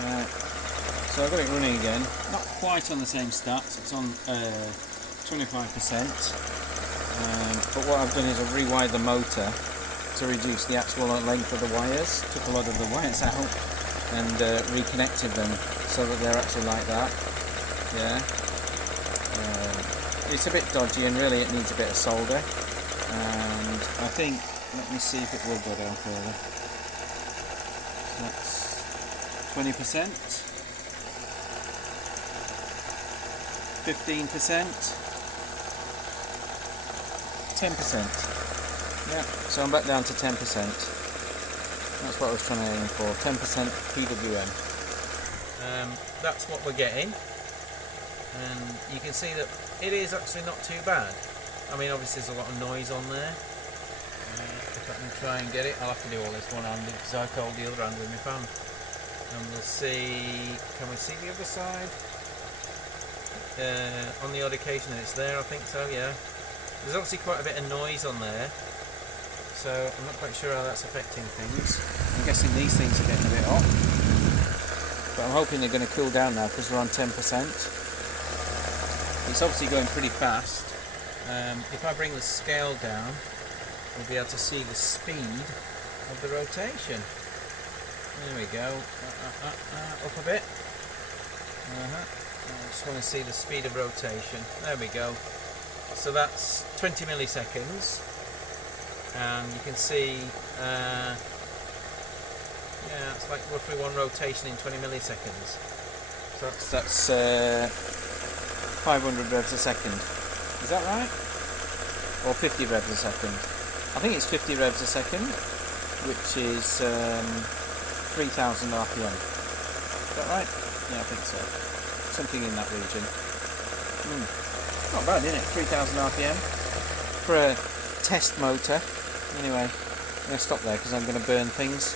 So I've got it running again, not quite on the same stats, it's on 25%, but what I've done is I've rewired the motor to reduce the actual length of the wires, took a lot of the wires out and reconnected them so that they're actually like that. Yeah. It's a bit dodgy and really it needs a bit of solder, and I think, let me see if it will go down further. So that's 20%, 15%, 10%. Yeah, so I'm back down to 10%. That's what I was trying to aim for, 10% PWM. That's what we're getting. And you can see that it is actually not too bad. I mean, obviously there's a lot of noise on there. If I can try and get it, I'll have to do all this one-handed because I hold the other hand with my fan. And we'll see, can we see the other side? On the odd occasion it's there, I think so, yeah. There's obviously quite a bit of noise on there, so I'm not quite sure how that's affecting things. I'm guessing these things are getting a bit hot, but I'm hoping they're going to cool down now because we're on 10%. It's obviously going pretty fast. If I bring the scale down, we'll be able to see the speed of the rotation. There we go. Up a bit. I just want to see the speed of rotation. There we go. So that's 20 milliseconds. And you can see, yeah, it's like roughly one rotation in 20 milliseconds. So that's 500 revs a second. Is that right? Or 50 revs a second? I think it's 50 revs a second, which is 3000 RPM. Is that right? Yeah, I think so. Something in that region. Not bad, isn't it? 3000 RPM for a test motor. Anyway, I'm going to stop there because I'm going to burn things.